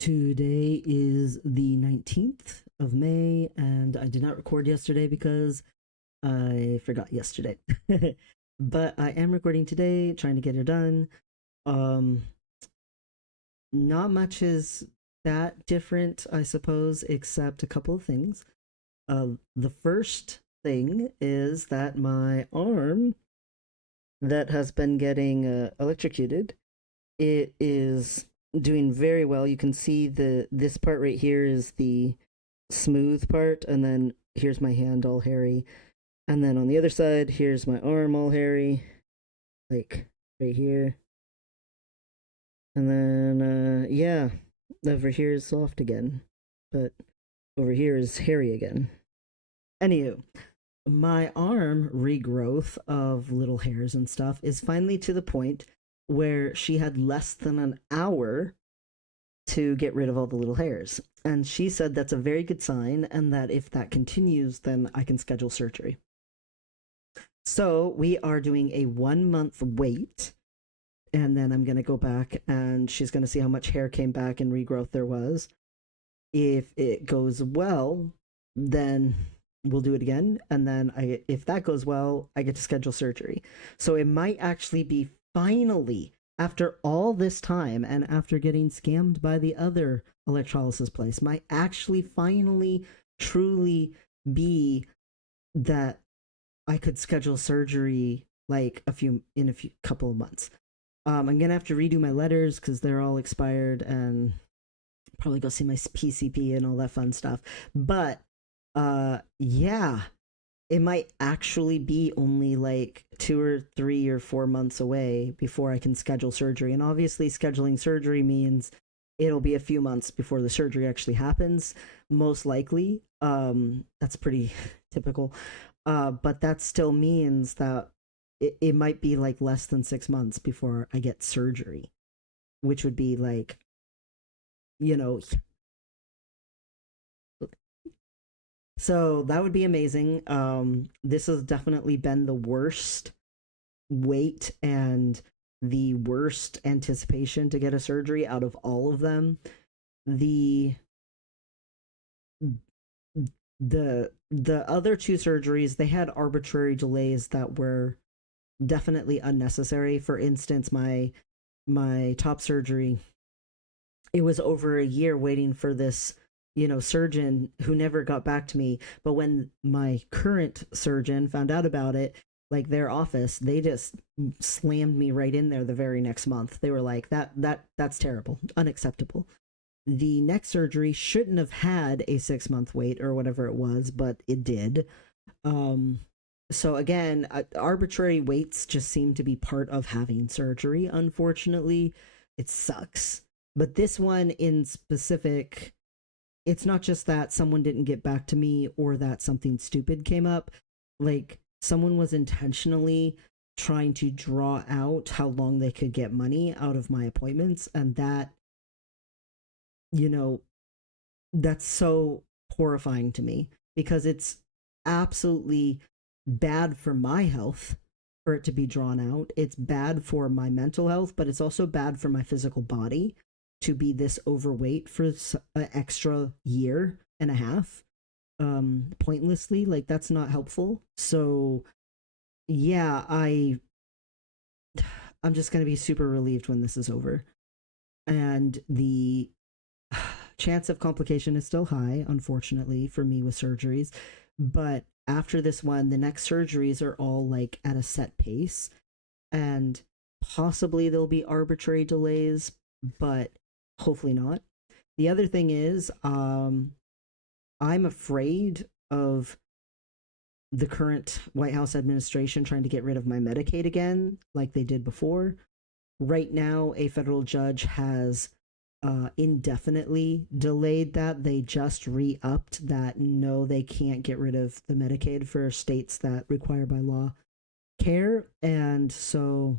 Today is the 19th of May, and I did not record yesterday because I forgot yesterday. But I am recording today, trying to get it done. Um, Not much is that different, I suppose, except a couple of things. The first thing is that my arm that has been getting electrocuted, it is doing very well. You can see this part right here is the smooth part, and then here's my hand all hairy, and then on the other side here's my arm all hairy, like right here, and then yeah, over here is soft again, but over here is hairy again. Anywho, my arm regrowth of little hairs and stuff is finally to the point where she had less than an hour to get rid of all the little hairs. And she said that's a very good sign, and that if that continues, then I can schedule surgery. So we are doing a 1 month wait, and then I'm going to go back and she's going to see how much hair came back and regrowth there was. If it goes well, then we'll do it again. And then if that goes well, I get to schedule surgery. So it might actually be finally, after all this time and after getting scammed by the other electrolysis place, might actually finally truly be that I could schedule surgery like a few couple of months. I'm gonna have to redo my letters because they're all expired, and probably go see my PCP and all that fun stuff. But yeah, it might actually be only like 2 or 3 or 4 months away before I can schedule surgery. And obviously, scheduling surgery means it'll be a few months before the surgery actually happens, most likely. That's pretty typical. But that still means that it might be like less than 6 months before I get surgery, which would be like, you know, so that would be amazing. This has definitely been the worst wait and the worst anticipation to get a surgery out of all of them. The the other two surgeries, they had arbitrary delays that were definitely unnecessary. For instance, my top surgery, it was over a year waiting for this, surgeon who never got back to me. But when my current surgeon found out about it, like their office, they just slammed me right in there the very next month. They were like, that's terrible, unacceptable. The next surgery shouldn't have had a 6 month wait or whatever it was, but it did. Um, so again, arbitrary waits just seem to be part of having surgery. Unfortunately, it sucks. But this one in specific, it's not just that someone didn't get back to me or that something stupid came up. Like, someone was intentionally trying to draw out how long they could get money out of my appointments, and that, you know that's so horrifying to me, because it's absolutely bad for my health for it to be drawn out. It's bad for my mental health, but it's also bad for my physical body to be this overweight for an extra year and a half, pointlessly. Like, that's not helpful. So yeah, I'm just going to be super relieved when this is over. And the chance of complication is still high, unfortunately, for me with surgeries. But after this one, the next surgeries are all like at a set pace, and possibly there'll be arbitrary delays, but hopefully not. The other thing is, I'm afraid of the current White House administration trying to get rid of my Medicaid again, like they did before. Right now, a federal judge has indefinitely delayed that. They just re-upped that no, they can't get rid of the Medicaid for states that require by law care. And so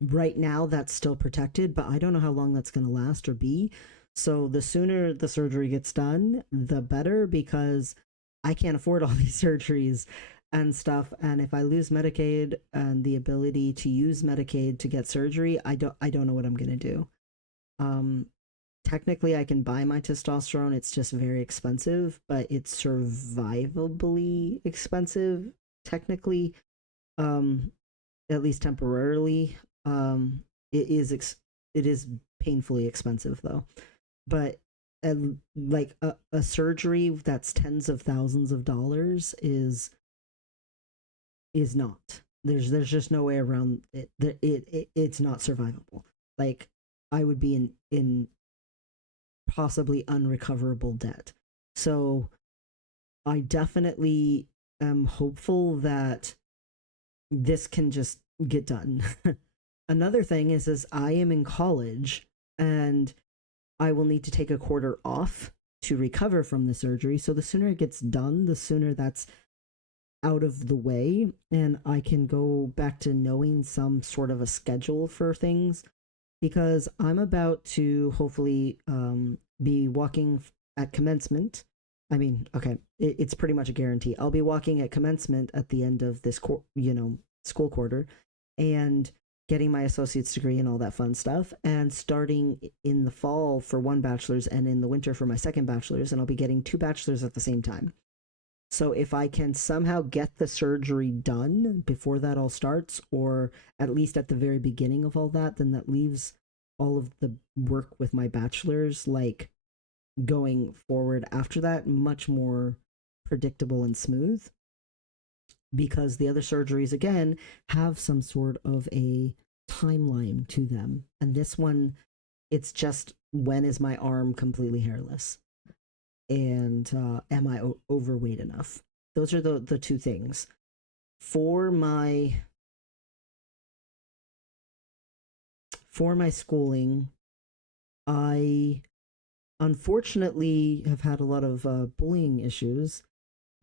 right now that's still protected, but I don't know how long that's going to last or be. So the sooner the surgery gets done, the better, because I can't afford all these surgeries and stuff. And if I lose Medicaid and the ability to use Medicaid to get surgery, I don't know what I'm going to do. Um technically I can buy my testosterone. It's just very expensive, but it's survivably expensive technically, um at least temporarily. It is it is painfully expensive though. But uh, like a surgery that's tens of thousands of dollars is not. There's just no way around it. It's not survivable. Like I would be in possibly unrecoverable debt. So I definitely am hopeful that this can just get done. Another thing is I am in college and I will need to take a quarter off to recover from the surgery. So the sooner it gets done, the sooner that's out of the way and I can go back to knowing some sort of a schedule for things, because I'm about to hopefully be walking at commencement. I mean, okay, it's pretty much a guarantee. I'll be walking at commencement at the end of this, school quarter, and getting my associate's degree and all that fun stuff, and starting in the fall for one bachelor's and in the winter for my second bachelor's, and I'll be getting two bachelor's at the same time. So if I can somehow get the surgery done before that all starts, or at least at the very beginning of all that, then that leaves all of the work with my bachelor's, like going forward after that, much more predictable and smooth, because the other surgeries again have some sort of a timeline to them. And this one, it's just, when is my arm completely hairless? And am I overweight enough? Those are the two things. For my schooling, I unfortunately have had a lot of bullying issues.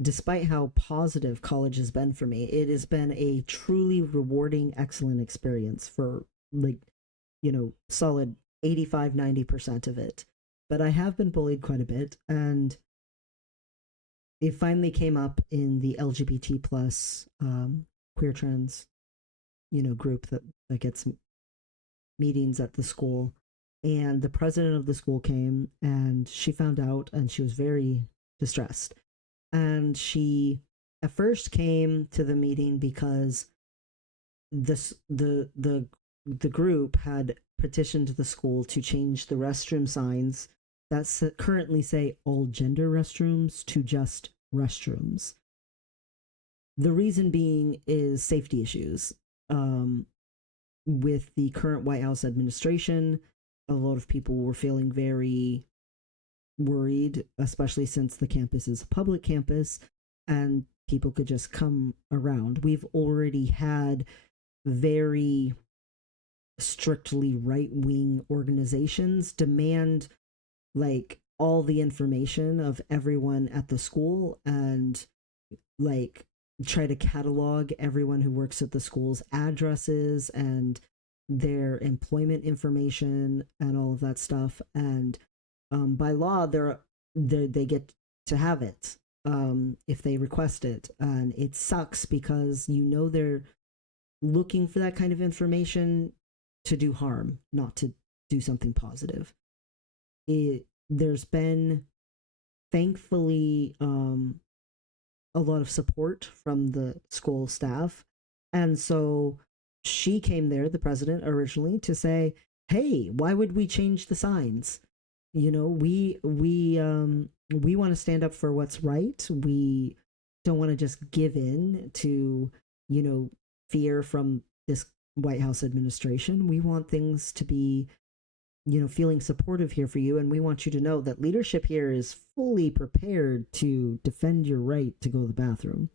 Despite how positive college has been for me, it has been a truly rewarding, excellent experience for, like, solid 85-90% of it. But I have been bullied quite a bit, and it finally came up in the LGBT plus queer trans, group that gets meetings at the school. And the president of the school came and she found out and she was very distressed. And she at first came to the meeting because this the group had petitioned the school to change the restroom signs that currently say all gender restrooms to just restrooms. The reason being is safety issues. With the current White House administration, a lot of people were feeling very worried, especially since the campus is a public campus and people could just come around. We've already had very strictly right wing organizations demand, like, all the information of everyone at the school, and like try to catalog everyone who works at the school's addresses and their employment information and all of that stuff. And by law, they get to have it if they request it, and it sucks because they're looking for that kind of information to do harm, not to do something positive. There's been, thankfully, a lot of support from the school staff, and so she came there, the president, originally to say, "Hey, why would we change the signs? We want to stand up for what's right. We don't want to just give in to fear from this White House administration. We want things to be, feeling supportive here for you. And we want you to know that leadership here is fully prepared to defend your right to go to the bathroom."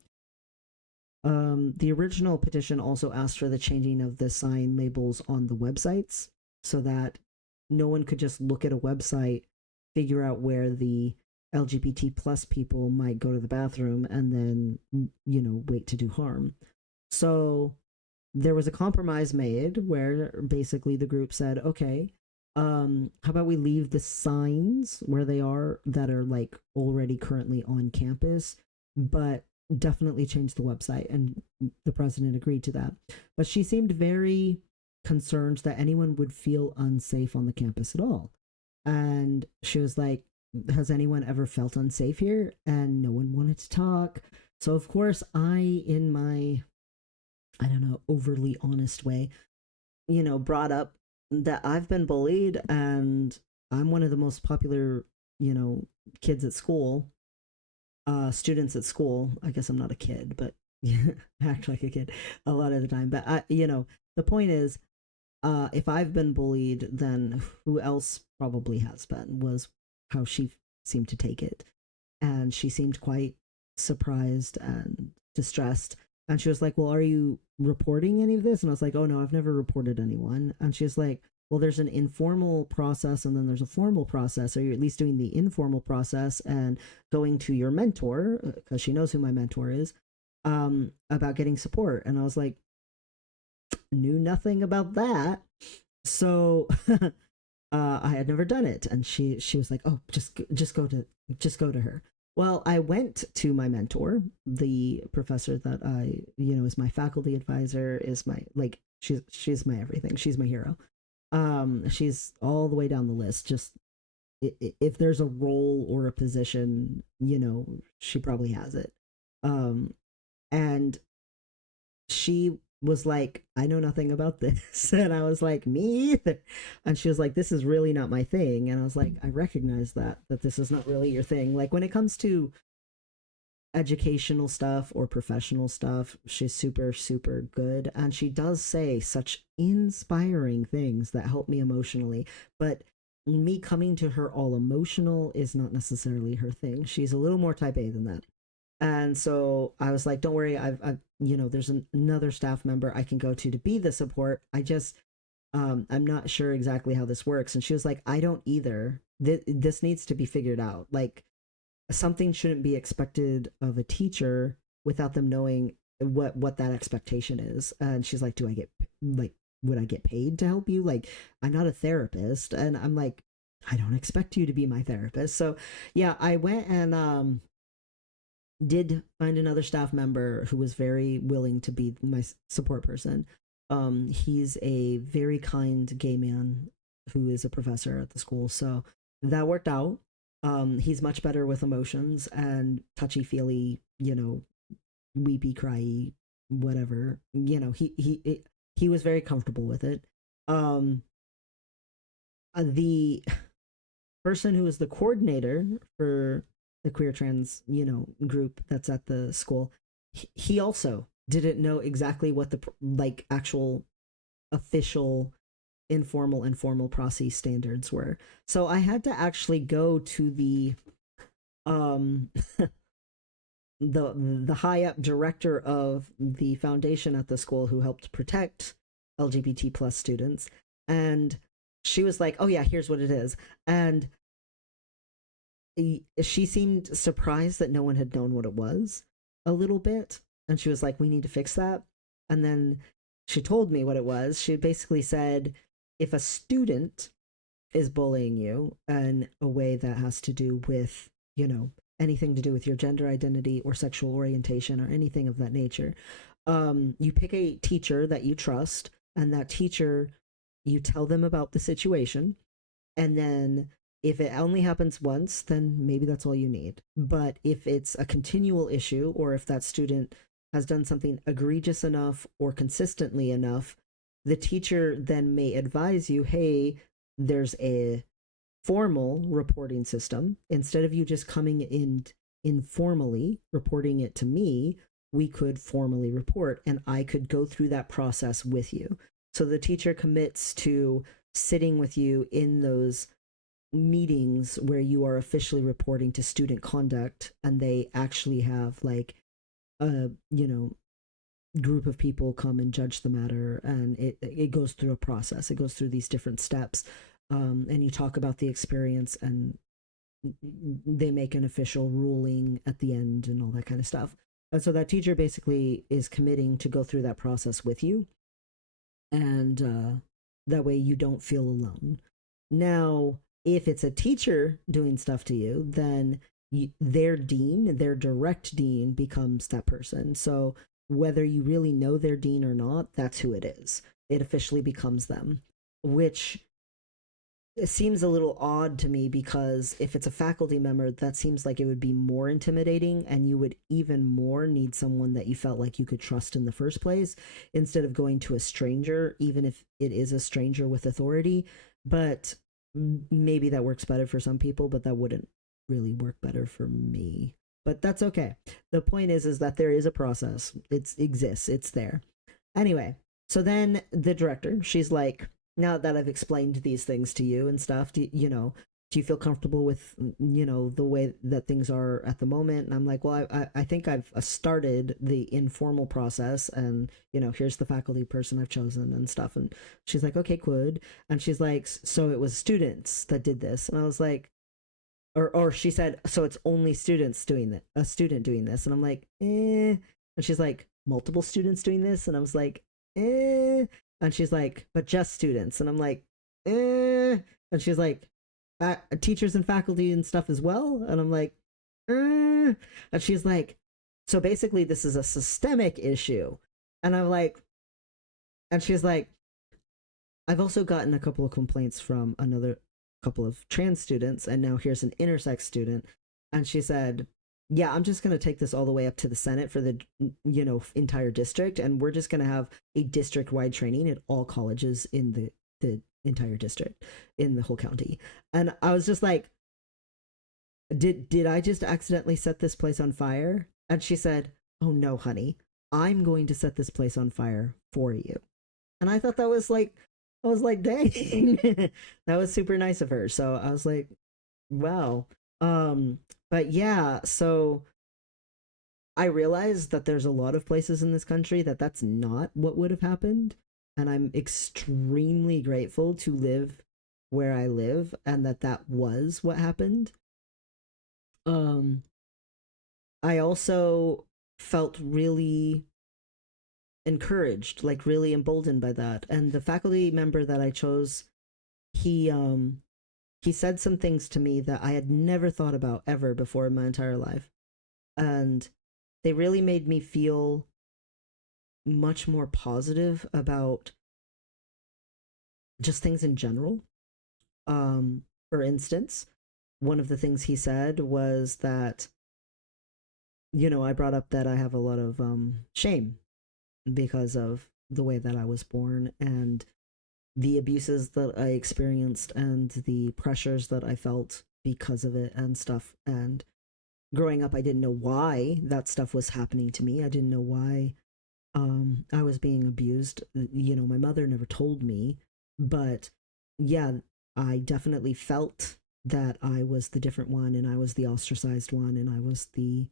The original petition also asked for the changing of the sign labels on the websites so that no one could just look at a website, figure out where the LGBT plus people might go to the bathroom, and then, wait to do harm. So there was a compromise made where basically the group said, okay, how about we leave the signs where they are that are, like, already currently on campus, but definitely change the website. And the president agreed to that. But she seemed very concerned that anyone would feel unsafe on the campus at all. And she was like, has anyone ever felt unsafe here? And no one wanted to talk. So of course I, in my, I don't know, overly honest way, brought up that I've been bullied and I'm one of the most popular, you know, kids at school, students at school. I guess I'm not a kid, but yeah, act like a kid a lot of the time. But the point is, if I've been bullied, then who else probably has been, was how she seemed to take it. And she seemed quite surprised and distressed. And she was like, well, are you reporting any of this? And I was like, oh no, I've never reported anyone. And she was like, well, there's an informal process and then there's a formal process. Are you at least doing the informal process and going to your mentor, because she knows who my mentor is, about getting support? And I was like, knew nothing about that. So I had never done it, and she was like, "Oh, just go to her." Well, I went to my mentor, the professor that I, is my faculty advisor, is my, like, she's my everything. She's my hero. She's all the way down the list. Just if there's a role or a position, she probably has it. Um, and she was like, I know nothing about this. And I was like, me either. And she was like, this is really not my thing. And I was like, I recognize that this is not really your thing. Like, when it comes to educational stuff or professional stuff, she's super, super good. And she does say such inspiring things that help me emotionally. But me coming to her all emotional is not necessarily her thing. She's a little more type A than that. And so I was like, don't worry, I've there's another staff member I can go to be the support. I just, I'm not sure exactly how this works. And she was like, I don't either. This needs to be figured out. Like, something shouldn't be expected of a teacher without them knowing what that expectation is. And she's like, do I get, like, would I get paid to help you? Like, I'm not a therapist. And I'm like, I don't expect you to be my therapist. So yeah, I went and did find another staff member who was very willing to be my support person. He's a very kind gay man who is a professor at the school, so that worked out. He's much better with emotions and touchy feely, weepy, cryy, whatever. He was very comfortable with it. Um, the person who is the coordinator for the queer trans, group that's at the school, he also didn't know exactly what the, like, actual official informal and formal process standards were. So I had to actually go to um the high up director of the foundation at the school who helped protect LGBT plus students, and she was like, "Oh yeah, here's what it is." And she seemed surprised that no one had known what it was, a little bit. And she was like, we need to fix that. And then she told me what it was. She basically said, if a student is bullying you in a way that has to do with, anything to do with your gender identity or sexual orientation or anything of that nature, you pick a teacher that you trust, and that teacher, you tell them about the situation, and then if it only happens once, then maybe that's all you need. But if it's a continual issue, or if that student has done something egregious enough or consistently enough, the teacher then may advise you, hey, there's a formal reporting system. Instead of you just coming in informally reporting it to me, we could formally report, and I could go through that process with you. So the teacher commits to sitting with you in those meetings where you are officially reporting to student conduct, and they actually have, like, a, group of people come and judge the matter, and it goes through a process. It goes through these different steps, and you talk about the experience, and they make an official ruling at the end and all that kind of stuff. And so that teacher basically is committing to go through that process with you, and that way you don't feel alone. Now, if it's a teacher doing stuff to you, then their dean, their direct dean, becomes that person. So whether you really know their dean or not, that's who it is. It officially becomes them, which it seems a little odd to me because if it's a faculty member, that seems like it would be more intimidating and you would even more need someone that you felt like you could trust in the first place instead of going to a stranger, even if it is a stranger with authority. But maybe that works better for some people, but that wouldn't really work better for me. But that's okay. The point is that there is a process. It exists. It's there. Anyway, so then the director, she's like, now that I've explained these things to you and stuff, do you feel comfortable with, the way that things are at the moment? And I'm like, well, I think I've started the informal process and, here's the faculty person I've chosen and stuff. And she's like, okay, good. And she's like, so it was students that did this. And I was like, or she said, so it's only students doing that, a student doing this. And I'm like, eh. And she's like, multiple students doing this. And I was like, eh. And she's like, but just students. And I'm like, eh. And she's like, teachers and faculty and stuff as well. And I'm like, eh. And she's like, so basically this is a systemic issue. And I'm like, and she's like, I've also gotten a couple of complaints from another couple of trans students, and now here's an intersex student. And she said, yeah, I'm just going to take this all the way up to the Senate for the, entire district. And we're just going to have a district wide training at all colleges in the entire district in the whole county. And I was just like, did I just accidentally set this place on fire? And she said, oh no, honey, I'm going to set this place on fire for you. And I thought that was like, I was like, dang, that was super nice of her. So I was like, wow. But yeah, so I realized that there's a lot of places in this country that that's not what would have happened. And I'm extremely grateful to live where I live and that was what happened. Um, I also felt really encouraged, like really emboldened by that. And the faculty member that I chose, he he said some things to me that I had never thought about ever before in my entire life. And they really made me feel much more positive about just things in general. For instance, one of the things he said was that, I brought up that I have a lot of shame because of the way that I was born and the abuses that I experienced and the pressures that I felt because of it and stuff. And growing up, I didn't know why that stuff was happening to me. I didn't know why I was being abused. My mother never told me, but yeah, I definitely felt that I was the different one and I was the ostracized one and I was the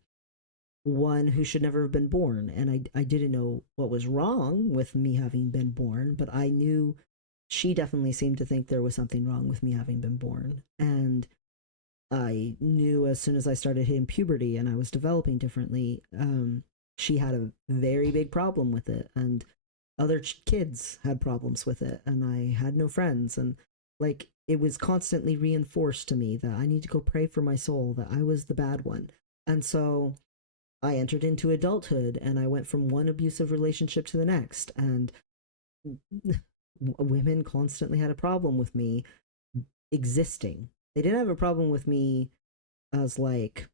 one who should never have been born. And I didn't know what was wrong with me having been born, but I knew she definitely seemed to think there was something wrong with me having been born. And I knew as soon as I started hitting puberty and I was developing differently, she had a very big problem with it. And other kids had problems with it. And I had no friends. And like, it was constantly reinforced to me that I need to go pray for my soul, that I was the bad one. And so I entered into adulthood and I went from one abusive relationship to the next. And women constantly had a problem with me existing. They didn't have a problem with me as like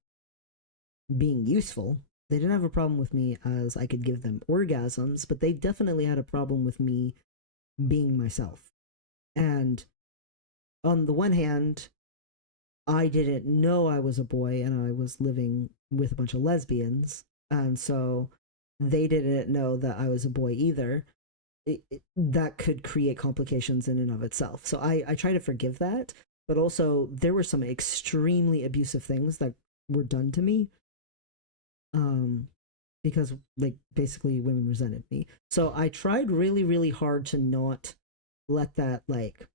being useful. They didn't have a problem with me as I could give them orgasms, but they definitely had a problem with me being myself. And on the one hand, I didn't know I was a boy and I was living with a bunch of lesbians. And so they didn't know that I was a boy either. That could create complications in and of itself. So I try to forgive that. But also, there were some extremely abusive things that were done to me um, because, like, basically women resented me. So I tried really, really hard to not let that, like,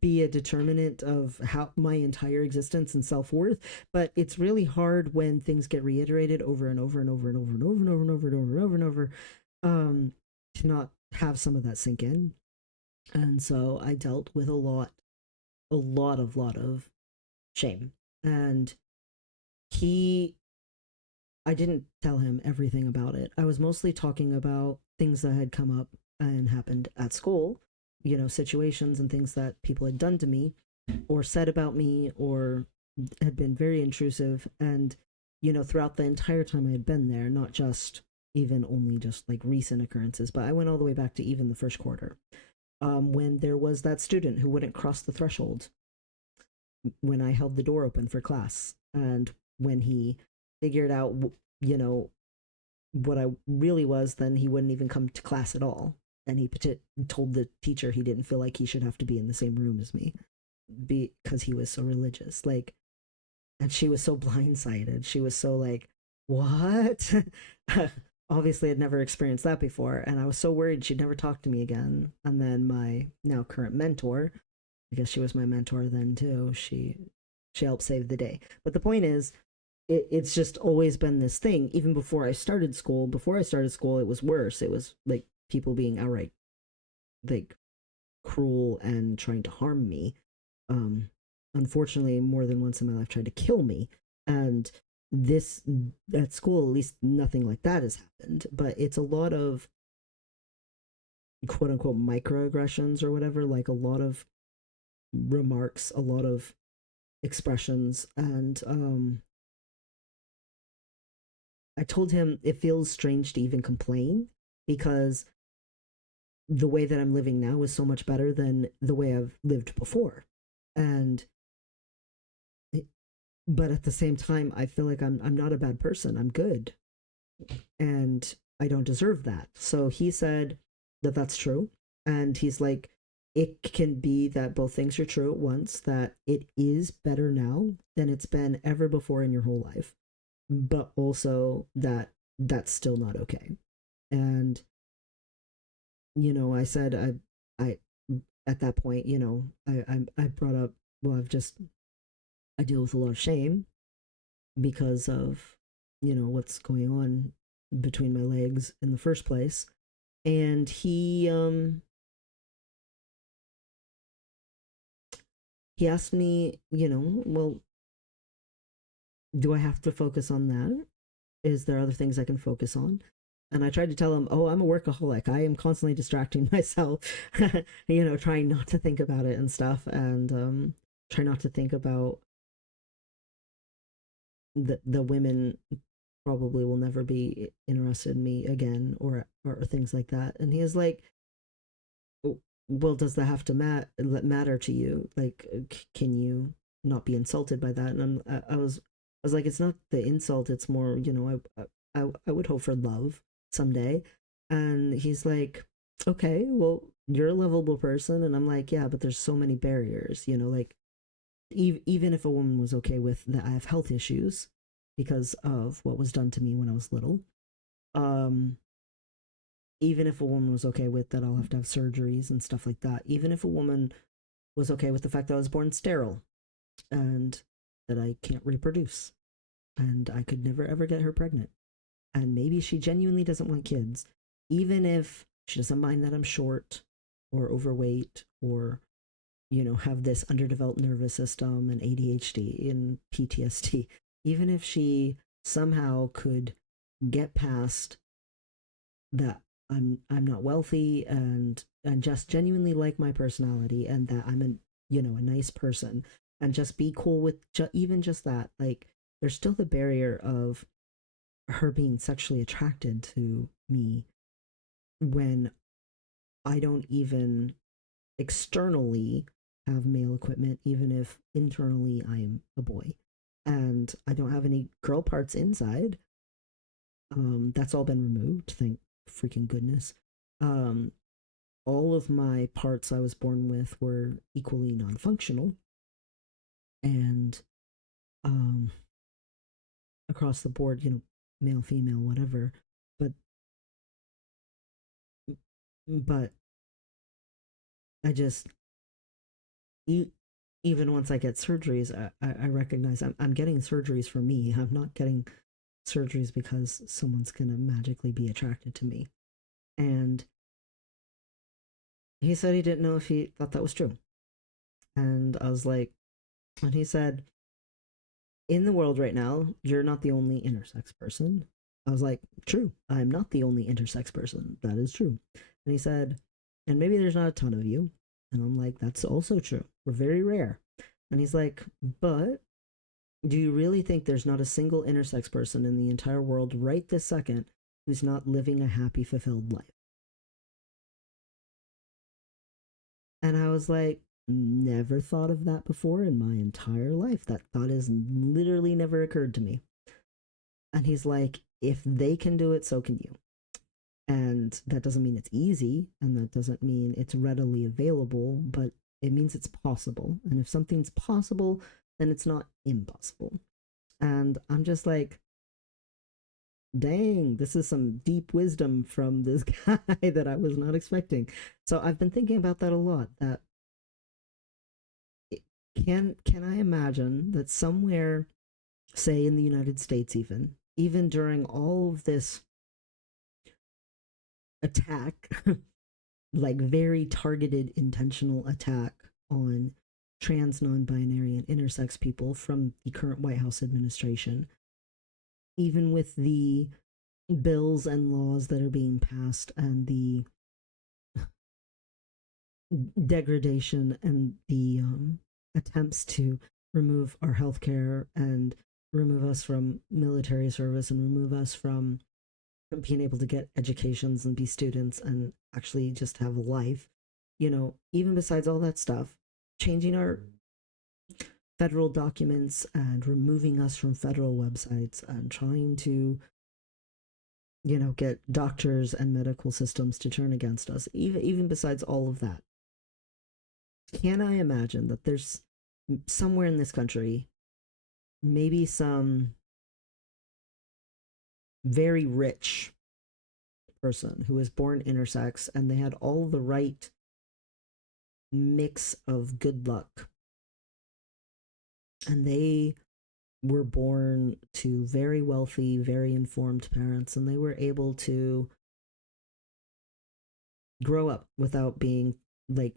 be a determinant of how my entire existence and self-worth, but it's really hard when things get reiterated over and over and over and over and over and over and over and over and over and over to not have some of that sink in. And so I dealt with a lot of shame. And he I didn't tell him everything about it. I was mostly talking about things that had come up and happened at school situations and things that people had done to me or said about me or had been very intrusive. And, throughout the entire time I had been there, not just even only just like recent occurrences, but I went all the way back to even the first quarter, when there was that student who wouldn't cross the threshold when I held the door open for class. And when he figured out, you know, what I really was, then he wouldn't even come to class at all. And he told the teacher he didn't feel like he should have to be in the same room as me because he was so religious. Like, and she was so blindsided. She was so like, what? Obviously, I'd never experienced that before. And I was so worried she'd never talk to me again. And then my now current mentor, I guess she was my mentor then too. She helped save the day. But the point is, it's just always been this thing. Even before I started school, it was worse. It was like people being outright like cruel and trying to harm me. Um, Unfortunately, more than once in my life, tried to kill me. And this at school, at least nothing like that has happened. But it's a lot of quote unquote microaggressions or whatever, like a lot of remarks, a lot of expressions, and I told him it feels strange to even complain because the way that I'm living now is so much better than the way I've lived before. And but at the same time, I feel like I'm not a bad person. I'm good, and I don't deserve that. So he said that that's true, and he's like, it can be that both things are true at once. That it is better now than it's been ever before in your whole life, but also that that's still not okay. And I said I at that point, I brought up, well, I deal with a lot of shame because of what's going on between my legs in the first place. And he asked me, well, do I have to focus on that? Is there other things I can focus on? And I tried to tell him, oh, I'm a workaholic. I am constantly distracting myself, trying not to think about it and stuff, and try not to think about the women probably will never be interested in me again, or things like that. And he is like, well, does that have to matter to you? Like, can you not be insulted by that? And I was like, it's not the insult. It's more, I would hope for love someday. And he's like, okay, well, you're a lovable person. And I'm like, yeah, but there's so many barriers, like even if a woman was okay with that I have health issues because of what was done to me when I was little, um, even if a woman was okay with that I'll have to have surgeries and stuff like that, even if a woman was okay with the fact that I was born sterile and that I can't reproduce and I could never ever get her pregnant, and maybe she genuinely doesn't want kids, even if she doesn't mind that I'm short or overweight or have this underdeveloped nervous system and ADHD and PTSD, even if she somehow could get past that I'm not wealthy and just genuinely like my personality and that I'm a nice person and just be cool with even just that, like there's still the barrier of her being sexually attracted to me when I don't even externally have male equipment, even if internally I am a boy. And I don't have any girl parts inside. That's all been removed, thank freaking goodness. Um, all of my parts I was born with were equally non functional. And um, across the board, male, female, whatever. But but I just even once I get surgeries, I recognize I'm getting surgeries for me. I'm not getting surgeries because someone's gonna magically be attracted to me. And he said he didn't know if he thought that was true. And I was like, and he said, in the world right now, you're not the only intersex person. I was like, true, I'm not the only intersex person. That is true. And he said, And maybe there's not a ton of you. And I'm like, that's also true. We're very rare. And he's like, but do you really think there's not a single intersex person in the entire world right this second who's not living a happy, fulfilled life? And I was like, never thought of that before in my entire life. That thought has literally never occurred to me. And he's like, if they can do it, so can you. And that doesn't mean it's easy, and that doesn't mean it's readily available, but it means it's possible. And if something's possible, then it's not impossible. And I'm just like, dang, this is some deep wisdom from this guy that I was not expecting. So I've been thinking about that a lot. That can I imagine that somewhere, say in the United States, even during all of this attack, like very targeted, intentional attack on trans, non-binary, and intersex people from the current White House administration, even with the bills and laws that are being passed and the degradation and the attempts to remove our healthcare and remove us from military service and remove us from being able to get educations and be students and actually just have a life, even besides all that stuff, changing our federal documents and removing us from federal websites and trying to get doctors and medical systems to turn against us, even besides all of that. Can I imagine that there's somewhere in this country, maybe some very rich person who was born intersex and they had all the right mix of good luck, and they were born to very wealthy, very informed parents, and they were able to grow up without being like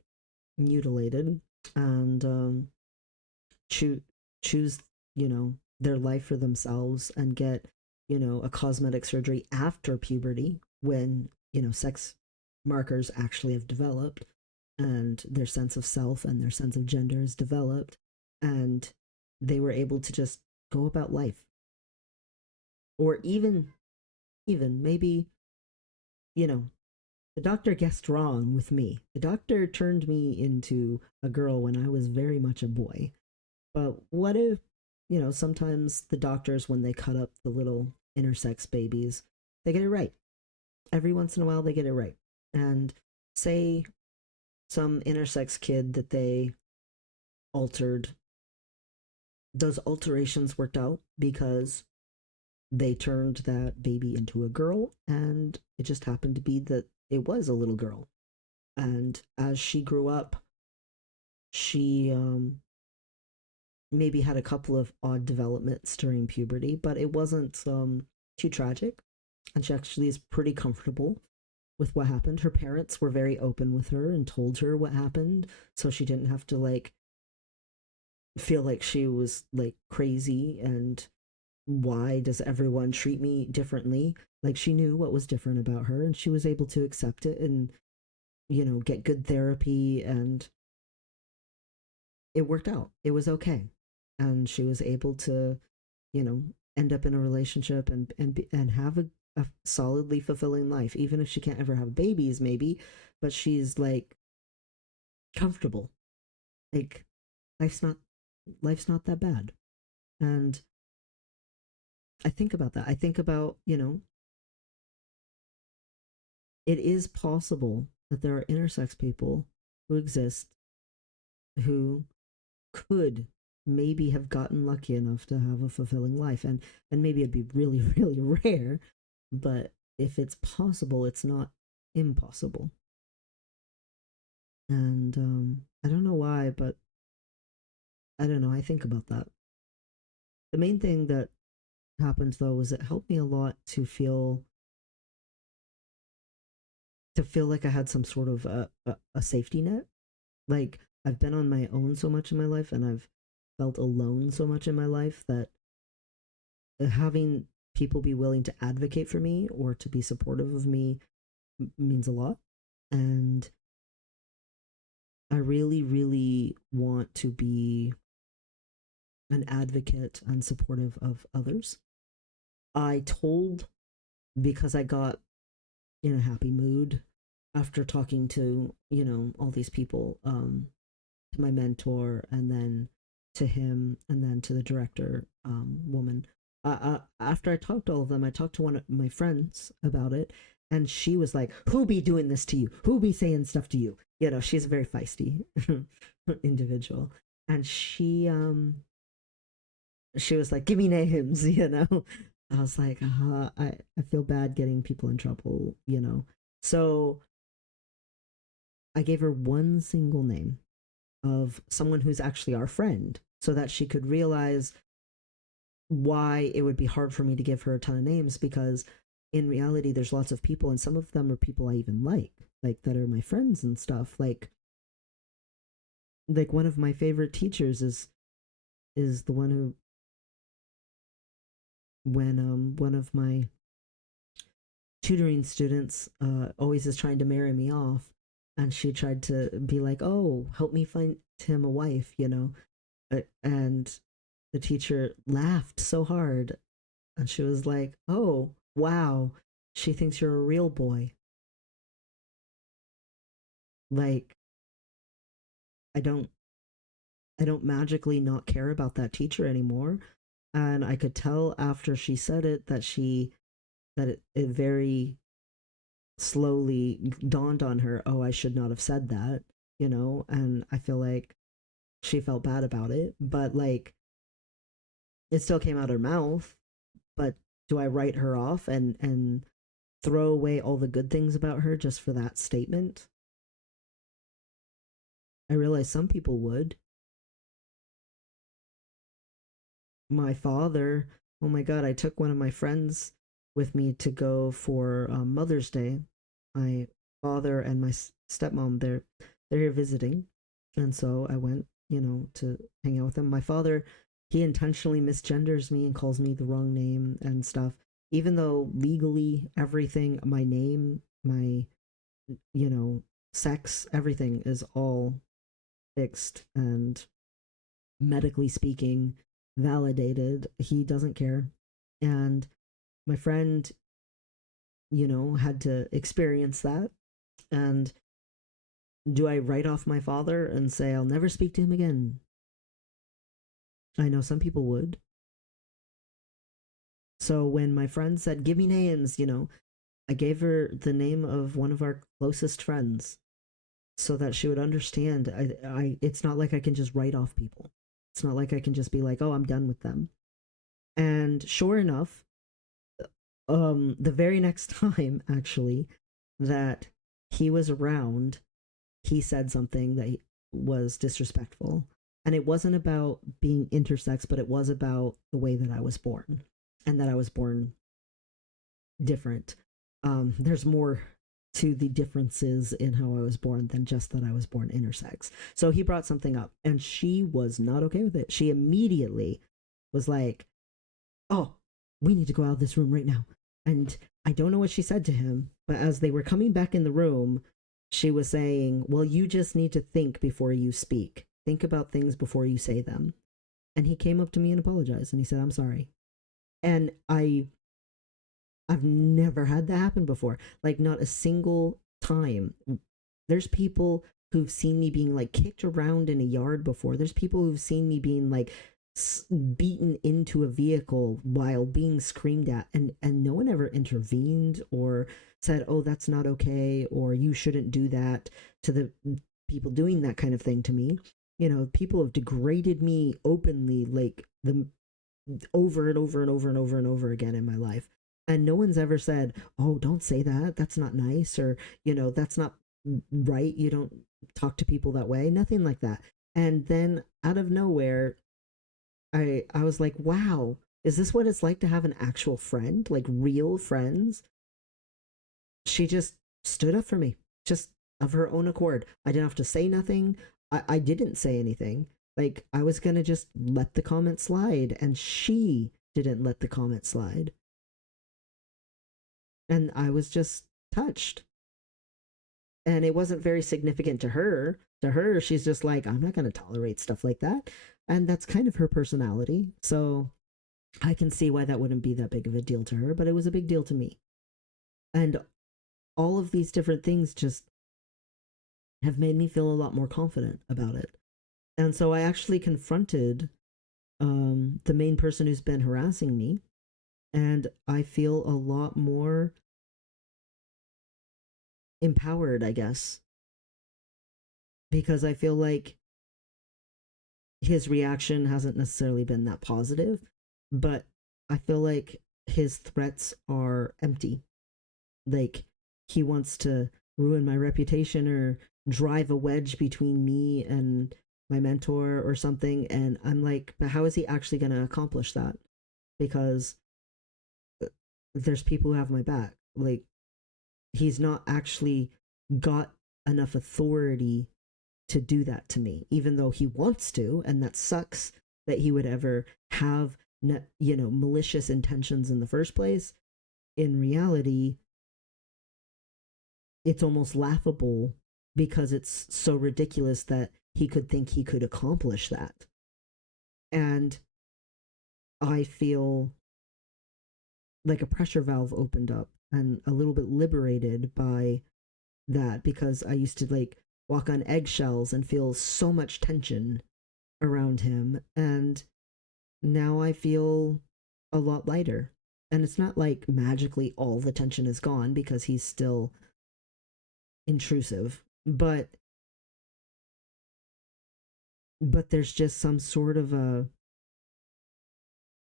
mutilated and choose their life for themselves and get a cosmetic surgery after puberty when sex markers actually have developed and their sense of self and their sense of gender is developed, and they were able to just go about life. Or even maybe you know the doctor guessed wrong with me. The doctor turned me into a girl when I was very much a boy. But what if, sometimes the doctors, when they cut up the little intersex babies, they get it right. Every once in a while, they get it right. And say some intersex kid that they altered, those alterations worked out because they turned that baby into a girl, and it just happened to be that it was a little girl. And as she grew up, she maybe had a couple of odd developments during puberty, but it wasn't too tragic. And she actually is pretty comfortable with what happened. Her parents were very open with her and told her what happened, so she didn't have to like feel like she was like crazy and why does everyone treat me differently? Like she knew what was different about her and she was able to accept it and get good therapy, and it worked out. It was okay. And she was able to, you know, end up in a relationship and have a solidly fulfilling life, even if she can't ever have babies, maybe, but she's like comfortable. Like life's not life's not that bad. And I think about that. I think about, it is possible that there are intersex people who exist who could maybe have gotten lucky enough to have a fulfilling life, and maybe it'd be really really rare, but if it's possible, it's not impossible. And I don't know why, but I don't know, I think about that. The main thing that happened though was it helped me a lot to feel like I had some sort of a safety net. Like I've been on my own so much in my life and I've felt alone so much in my life that having people be willing to advocate for me or to be supportive of me means a lot. And I really, really want to be an advocate and supportive of others. I told, because I got in a happy mood after talking to, all these people, to my mentor, and then to him, and then to the director, woman. After I talked to all of them, I talked to one of my friends about it, and she was like, "Who be doing this to you? Who be saying stuff to you?" She's a very feisty individual, and she was like, "Give me names," I was like, I feel bad getting people in trouble. So I gave her one single name of someone who's actually our friend, so that she could realize why it would be hard for me to give her a ton of names, because in reality there's lots of people, and some of them are people I even like that are my friends and stuff. Like one of my favorite teachers is the one who, when one of my tutoring students always is trying to marry me off, and she tried to be like, "Oh, help me find him a wife." And the teacher laughed so hard, and she was like, "Oh, wow, she thinks you're a real boy." Like, I don't I don't magically not care about that teacher anymore. And I could tell after she said it that it very slowly dawned on her, "Oh, I should not have said that." And I feel like she felt bad about it, but like it still came out her mouth. But do I write her off and throw away all the good things about her just for that statement? I realize some people would. My father, oh my god, I took one of my friends with me to go for Mother's Day. My father and my stepmom, they're here visiting, and so I went, to hang out with them. My father, he intentionally misgenders me and calls me the wrong name and stuff, even though legally everything, my name, my, you know sex, everything is all fixed and medically speaking validated. He doesn't care. And my friend, had to experience that. And do I write off my father and say I'll never speak to him again? I know some people would. So when my friend said, "Give me names," I gave her the name of one of our closest friends so that she would understand. It's not like I can just write off people. It's not like I can just be like, "Oh, I'm done with them." And sure enough, the very next time, actually, that he was around, he said something that was disrespectful. And it wasn't about being intersex, but it was about the way that I was born, and that I was born different. There's more to the differences in how I was born than just that I was born intersex. So he brought something up, and she was not okay with it. She immediately was like, "Oh, we need to go out of this room right now." And I don't know what she said to him, but as they were coming back in the room, she was saying, "Well, you just need to think before you speak. Think about things before you say them." And he came up to me and apologized, and he said, "I'm sorry." And I've never had that happen before. Like, not a single time. There's people who've seen me being like kicked around in a yard before. There's people who've seen me being like beaten into a vehicle while being screamed at, and no one ever intervened or said, "Oh, that's not okay," or "You shouldn't do that," to the people doing that kind of thing to me. People have degraded me openly, like, the over and over and over and over and over again in my life. And no one's ever said, "Oh, don't say that. That's not nice," or, "That's not right. You don't talk to people that way." Nothing like that. And then out of nowhere, I was like, "Wow, is this what it's like to have an actual friend? Like real friends?" She just stood up for me, just of her own accord. I didn't have to say nothing. I didn't say anything. Like, I was gonna just let the comment slide, and she didn't let the comment slide. And I was just touched. And it wasn't very significant to her, To her, she's just like, I'm not going to tolerate stuff like that. And that's kind of her personality. So I can see why that wouldn't be that big of a deal to her, but it was a big deal to me. And all of these different things just have made me feel a lot more confident about it. And so I actually confronted the main person who's been harassing me, and I feel a lot more empowered, I guess, because I feel like his reaction hasn't necessarily been that positive, but I feel like his threats are empty. Like, he wants to ruin my reputation or drive a wedge between me and my mentor or something. And I'm like, but how is he actually going to accomplish that? Because there's people who have my back. Like, he's not actually got enough authority to do that to me, even though he wants to, and that sucks that he would ever have, malicious intentions in the first place. In reality, it's almost laughable because it's so ridiculous that he could think he could accomplish that. And I feel like a pressure valve opened up and a little bit liberated by that, because I used to like walk on eggshells and feel so much tension around him. And now I feel a lot lighter. And it's not like magically all the tension is gone because he's still intrusive, but there's just some sort of a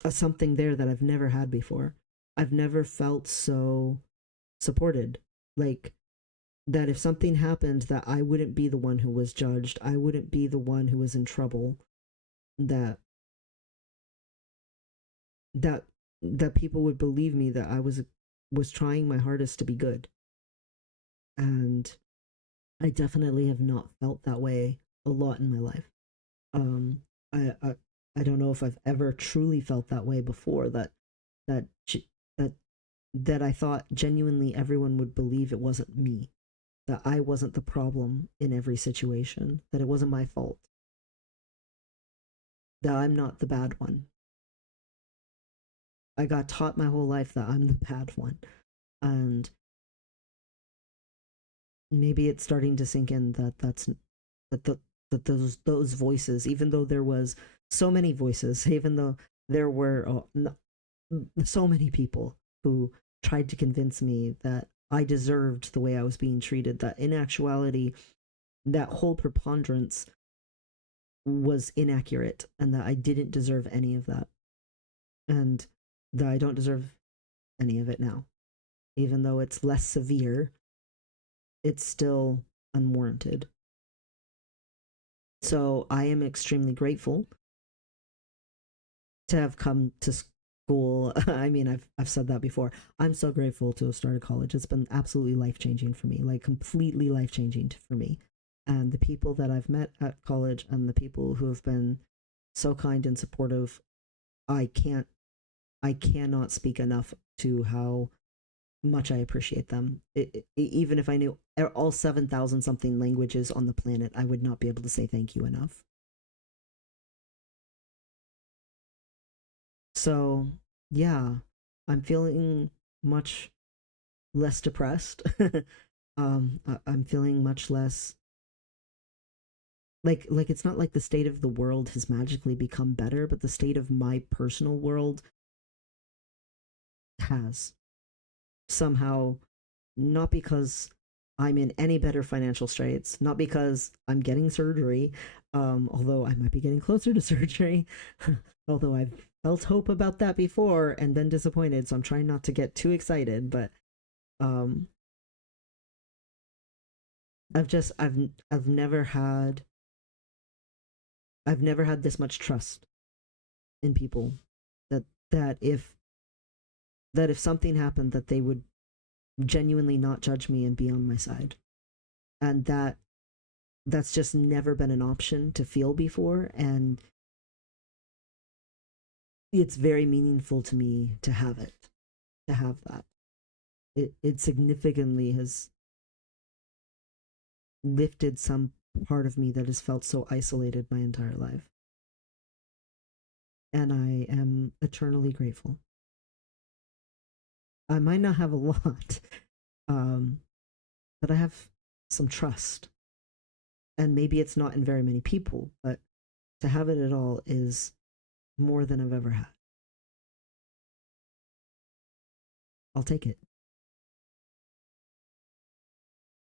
something there that I've never had before. I've never felt so supported. Like, that if something happened, that I wouldn't be the one who was judged. I wouldn't be the one who was in trouble. That that that people would believe me, that I was trying my hardest to be good. And I definitely have not felt that way a lot in my life. Um, I don't know if I've ever truly felt that way before. That that that I thought genuinely everyone would believe it wasn't me, that I wasn't the problem in every situation, that it wasn't my fault, that I'm not the bad one. I got taught my whole life that I'm the bad one, and maybe it's starting to sink in that that the that those voices, even though there was so many voices, even though there were so many people who tried to convince me that I deserved the way I was being treated, that in actuality, that whole preponderance was inaccurate and that I didn't deserve any of that. And that I don't deserve any of it now. Even though it's less severe, it's still unwarranted. So I am extremely grateful to have come to school. I mean, I've said that before. I'm so grateful to have started college. It's been absolutely life changing for me, like completely life changing for me. And the people that I've met at college and the people who have been so kind and supportive, I can't, I cannot speak enough to how much I appreciate them. Even if I knew all 7,000 something languages on the planet, I would not be able to say thank you enough. So, yeah, I'm feeling much less depressed. I'm feeling much less like it's not like the state of the world has magically become better, but the state of my personal world has somehow, not because I'm in any better financial straits, not because I'm getting surgery, although I might be getting closer to surgery, although I've felt hope about that before and been disappointed, so I'm trying not to get too excited, but um, I've just I've never had this much trust in people, that that if that if something happened, that they would genuinely not judge me and be on my side. And that's just never been an option to feel before, and it's very meaningful to me to have it, to have that. It significantly has lifted some part of me that has felt so isolated my entire life. And I am eternally grateful. I might not have a lot, um, but I have some trust. And maybe it's not in very many people, but to have it at all is more than I've ever had. I'll take it.